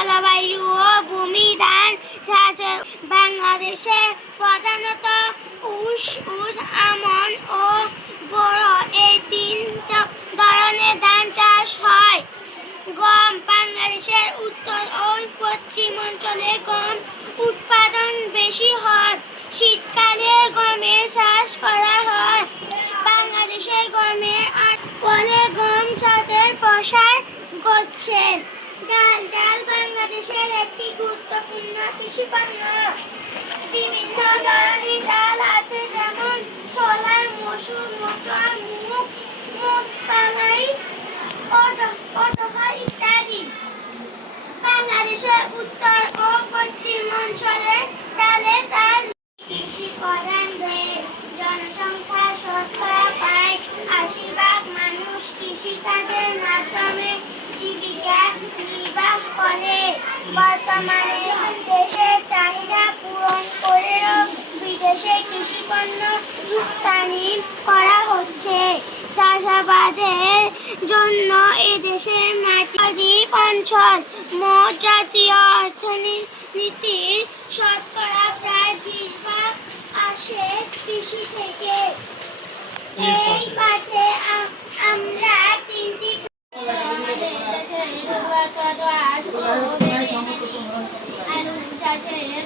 জলবায়ু ও ভূমিদান সাহায্য বাংলাদেশে প্রধানত উষ উষ আমন ও বড় এই তিন ধরনের ধান চাষ হয়। গম বাংলাদেশের উত্তর ও পশ্চিম অঞ্চলে গম উৎপাদন বেশি হয়। শীতকালে গমের চাষ করা হয়। বাংলাদেশে গমের আর পরে গম চাষের প্রসার করছে ডাল বাংলাদেশের একটি গুরুত্বপূর্ণ কৃষি পণ্য। বিভিন্ন ধরনের ডাল আছে, যেমন ছোলা মসুর, মটর, মুগ মুসকালাই পটল ইত্যাদি বাংলাদেশের উত্তর ও পশ্চিম অঞ্চলে ডালে ডাল কৃষি প্রধান দেশ জনসংখ্যা শতকরা প্রায় আশি ভাগ মানুষ কৃষিকাজের মাধ্যমে জীবিকা নির্বাহ করে বর্তমানে দেশের চাহিদা পূরণ করেও বিদেশে কৃষি পণ্য রপ্তানি করা হচ্ছে চাষাবাদের জন্য এদেশের মাটি অঞ্চল মোট জাতীয় অর্থনীতির শতকরা প্রায় বিশ ভাগ আসে কৃষি থেকে এই পাশে আমরা তিনটি চাষের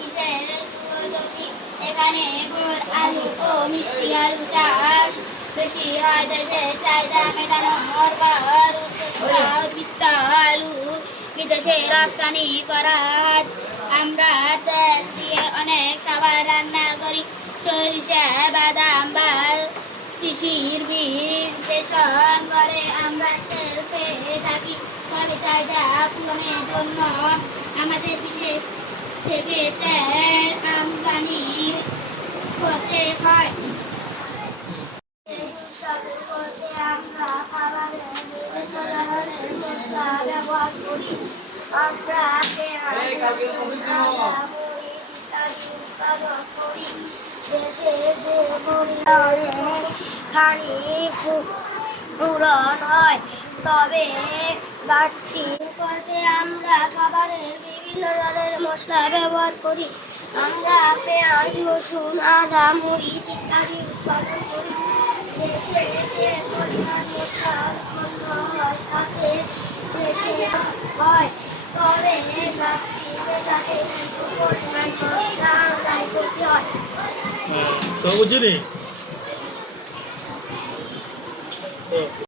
বিশেষ উপযোগী এখানে গুড় আলু ও মিষ্টি আলু চাষ বেশি হয় দেশের চাহিদা মেটানোর আলু বিদেশে রপ্তানি করা আমরা তেল দিয়ে অনেক খাবার রান্না করি, সরিষা, বাদাম বা কৃষির বীজ পেশন করে আমরা তেল পেয়ে থাকি। তবে চাহিদা পূরণের জন্য আমাদের বিশেষ থেকে তেল আমদানি করতে হয়। দেশে যে পরিমাণে খানি পূরণ হয়। তবে বাড়তি করতে আমরা খাবারের বিভিন্ন ধরনের মশলা ব্যবহার করি। আমরা পেঁয়াজ, রসুন, আদা, মরিচ ইত্যাদি উৎপাদন করি। দেশে যে পরিমাণ মশলা উৎপন্ন হয়, তাতে দেশে হয়। তবে বাড়তি তাতে পরিমাণ মশলা আমদানি করতে হয়। হ্যাঁ সব